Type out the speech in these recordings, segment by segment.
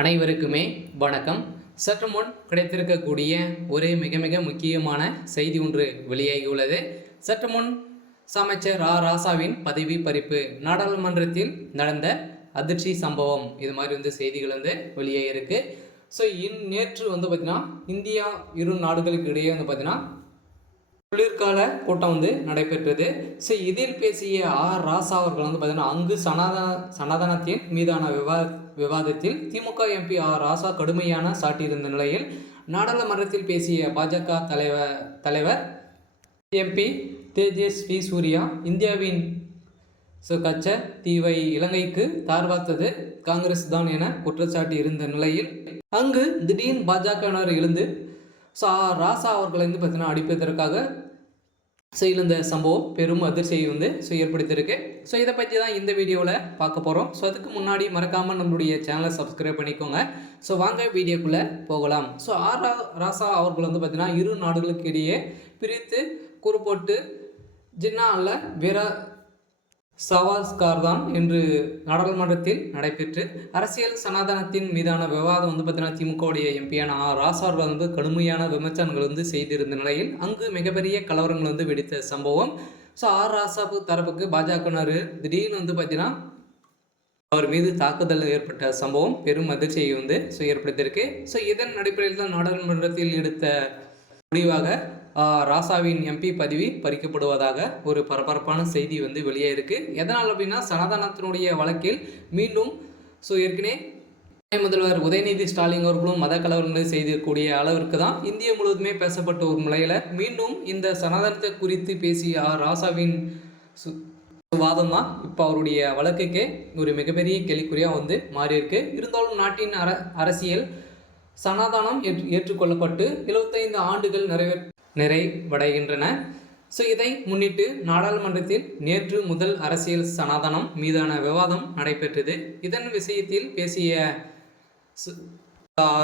அனைவருக்குமே வணக்கம். சற்று முன் கிடைத்திருக்கக்கூடிய ஒரு மிக மிக முக்கியமான செய்தி ஒன்று வெளியாகியுள்ளது. சற்று முன் அமைச்சர் ராசாவின் பதவி பறிப்பு, நாடாளுமன்றத்தில் நடந்த அதிர்ச்சி சம்பவம், இது மாதிரி செய்திகள் வெளியாகிருக்கு. ஸோ நேற்று பார்த்திங்கன்னா இந்தியா இரு நாடுகளுக்கு இடையே பார்த்திங்கன்னா குளிர்கால கூட்டம் நடைபெற்றது. ஸோ இதில் பேசிய ராசா அவர்கள் பார்த்திங்கன்னா அங்கு சனாதனத்தின் மீதான விவாதத்தில் திமுக எம்பி ராசா கடுமையான சாட்டியிருந்த நிலையில் நாடாளுமன்றத்தில் பேசிய பாஜக தலைவர் எம்பி தேஜஸ்வி சூர்யா இந்தியாவின் கச்ச தீவை இலங்கைக்கு தார்வாத்தது காங்கிரஸ் தான் என குற்றச்சாட்டு இருந்த நிலையில் அங்கு திடீர்னு பாஜகவினர் எழுந்து ராசா அவர்களை பார்த்தீங்கன்னா அடிப்பதற்காக இந்த சம்பவம் பெரும் அதிர்ச்சியை ஏற்படுத்தியிருக்கு. ஸோ இதை பற்றி தான் இந்த வீடியோவில் பார்க்க போகிறோம். ஸோ அதுக்கு முன்னாடி மறக்காமல் நம்மளுடைய சேனலை சப்ஸ்கிரைப் பண்ணிக்கோங்க. ஸோ வாங்க வீடியோக்குள்ளே போகலாம். ஸோ ராசா அவர்கள் பார்த்தீங்கன்னா இரு நாடுகளுக்கு இடையே பிரித்து குறிப்பிட்டு ஜின்னா அல்ல வேற சவாஸ்கார் தான் என்று நாடாளுமன்றத்தில் நடைபெற்று அரசியல் சனாதனத்தின் மீதான விவாதம் பார்த்தீங்கன்னா திமுகவுடைய எம்பியான ராசா கடுமையான விமர்சனங்கள் செய்திருந்த நிலையில் அங்கு மிகப்பெரிய கலவரங்கள் வெடித்த சம்பவம். ஸோ ராசா தரப்புக்கு பாஜகவினர் திடீர்னு பார்த்தீங்கன்னா அவர் மீது தாக்குதல் ஏற்பட்ட சம்பவம் பெரும் அதிர்ச்சியை ஏற்படுத்தியிருக்கு. ஸோ இதன் அடிப்படையில் தான் நாடாளுமன்றத்தில் எடுத்த முடிவாக ராசாவின் எம்பி பதவி பறிக்கப்படுவதாக ஒரு பரபரப்பான செய்தி வெளியாயிருக்கு. எதனால் அப்படின்னா சனாதனத்தினுடைய வழக்கில் மீண்டும் ஏற்கனவே முதல்வர் உதயநிதி ஸ்டாலின் அவர்களும் மத கலவரங்களை செய்திருக்கக்கூடிய அளவிற்கு தான் இந்தியா முழுவதுமே பேசப்பட்ட ஒரு நிலையில் மீண்டும் இந்த சனாதனத்தை குறித்து பேசிய ராசாவின் வாதம் தான் இப்போ அவருடைய வழக்குக்கே ஒரு மிகப்பெரிய கேள்விக்குறியாக மாறியிருக்கு. இருந்தாலும் நாட்டின் அரசியல் சனாதனம் ஏற்றுக்கொள்ளப்பட்டு 75 ஆண்டுகள் நிறைவடைகின்றன. ஸோ இதை முன்னிட்டு நாடாளுமன்றத்தில் நேற்று முதல் அரசியல் சனாதனம் மீதான விவாதம் நடைபெற்றது. இதன் விஷயத்தில் பேசிய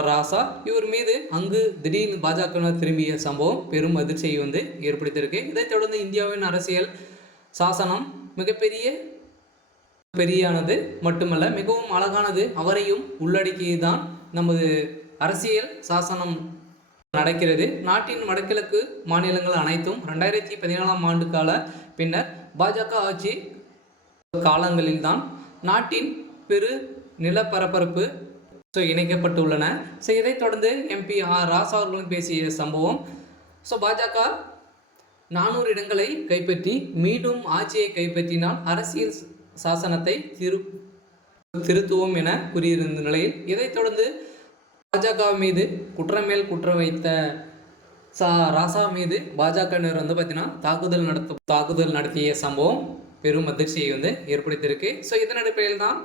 ராசா இவர் மீது அங்கு திடீர்னு பாஜகவினர் திரும்பிய சம்பவம் பெரும் அதிர்ச்சியை ஏற்படுத்தியிருக்கு. இதைத் தொடர்ந்து இந்தியாவின் அரசியல் சாசனம் பெரியானது மட்டுமல்ல மிகவும் அழகானது, அவரையும் உள்ளடக்கியதுதான் நமது அரசியல் சாசனம் நடக்கிறது. நாட்டின் வடகிழக்கு மாநிலங்கள் அனைத்தும் 2014ஆம் ஆண்டு கால பின்னர் பாஜக ஆட்சி காலங்களில்தான் நாட்டின் பெரு நிலப்பரப்பு இணைக்கப்பட்டுள்ளன. ஸோ இதைத் தொடர்ந்து எம்பி ராசா அவர்களும் பேசிய சம்பவம். ஸோ பாஜக 400 இடங்களை கைப்பற்றி மீண்டும் ஆட்சியை கைப்பற்றினால் அரசியல் சாசனத்தை திருத்துவோம் என கூறியிருந்த நிலையில் இதைத் தொடர்ந்து பாஜக மீது குற்றம் மேல் குற்றம் வைத்த ராசா மீது பாஜகவினர் பார்த்தீங்கன்னா தாக்குதல் நடத்திய சம்பவம் பெரும் அதிர்ச்சியை ஏற்படுத்தியிருக்கு. ஸோ இதன் அடிப்படையில் தான்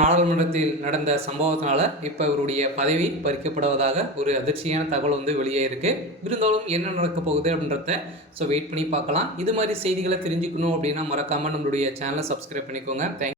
நாடாளுமன்றத்தில் நடந்த சம்பவத்தினால இப்போ இவருடைய பதவி பறிக்கப்படுவதாக ஒரு அதிர்ச்சியான தகவல் வெளியே இருக்கு. இருந்தாலும் என்ன நடக்க போகுது அப்படின்றத வெயிட் பண்ணி பார்க்கலாம். இது மாதிரி செய்திகளை தெரிஞ்சுக்கணும் அப்படின்னா மறக்காமல் நம்மளுடைய சேனலை சப்ஸ்கிரைப் பண்ணிக்கோங்க. தேங்க்யூ.